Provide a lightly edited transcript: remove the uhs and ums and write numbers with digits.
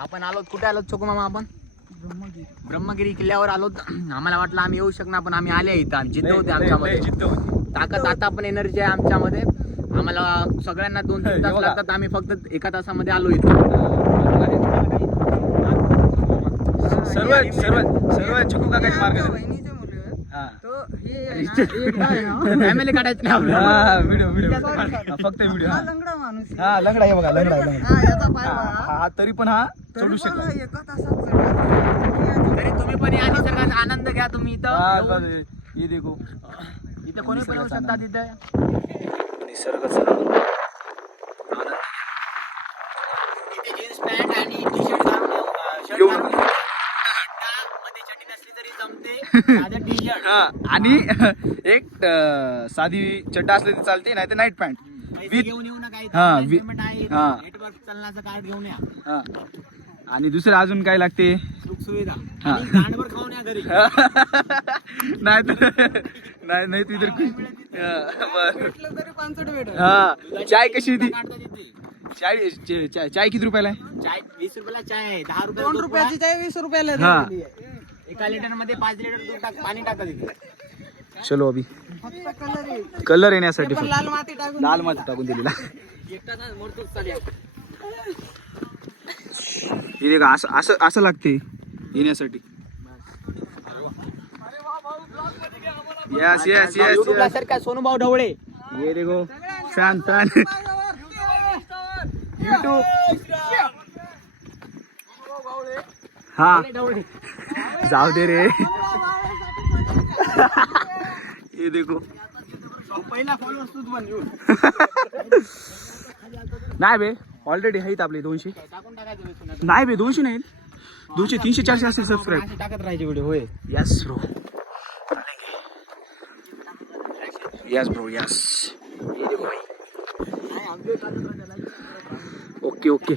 आपण आलो कुठे आलो चोको मामा आपण ब्रह्मगिरी किल्ल्यावर आलो. आम्हाला वाटलं आम्ही येऊ शकणार पण आम्ही आले इथं. आम्ही जिद्द होते आमच्यामध्ये, ताकद आता पण एनर्जी आहे आमच्यामध्ये. आम्हाला सगळ्यांना 2-3 तास लागतात, आम्ही फक्त 1 तासामध्ये आलो इथं. सर्व चिकू काकाचे मार्ग फॅमिली काढायचं नाही आपलं. व्हिडिओ फक्त व्हिडिओ. हा लंगडा आहे बघा, लंगडा हा तरी पण हा चढू शकला. तरी तुम्ही पण या निसर्गाचा आनंद घ्या. तुम्ही इथं हे देखो इथं कोणी पण येऊ शकता. तिथं निसर्गाचा इथे जीन्स पॅन्ट आणि टी शर्ट घालून मध्ये चड्डी नसली तरी जमते. साधं टी शर्ट आणि एक साधी चड्डा असली तरी चालते, नाही तर नाईट पॅन्ट घेऊन येऊ नका. नेटवर्क चलनाचं कार्ड घेऊन या. आणि दुसरं अजून काय लागते? सुख सुविधा गांडभर खाऊन या घरी. नाही तिथे चाय कशी होती? चाय किती रुपयाला आहे? चाय 20 रुपयाला चाय आहे. 10 रुपये 2 रुपयाची चाय 20 रुपयाला हा. एका लिटर मध्ये 5 लिटर दूध पाणी टाका तिथे. चलो अभि फक्त कलर आहे. कलर येण्यासाठी पण लाल माती टाकून लाल माती टाकून दिलेला. हे का असं लागते येण्यासाठी. यस युट्यूबला सर काय सोनूभाऊ ढवळे. ये देखो फॅन युट्यूब हा जाऊ दे रे. ये देखो पहिला फॉलोअर्स तूच बन. नाही बे ऑलरेडी आहेत आपले 200. टाकून टाकायचं. नाही बे 200 नाही, 200 300 400 असेल सबस्क्राईब. टाकत राहायचे व्हिडिओ. होय yes bro, yes bro yes. Okay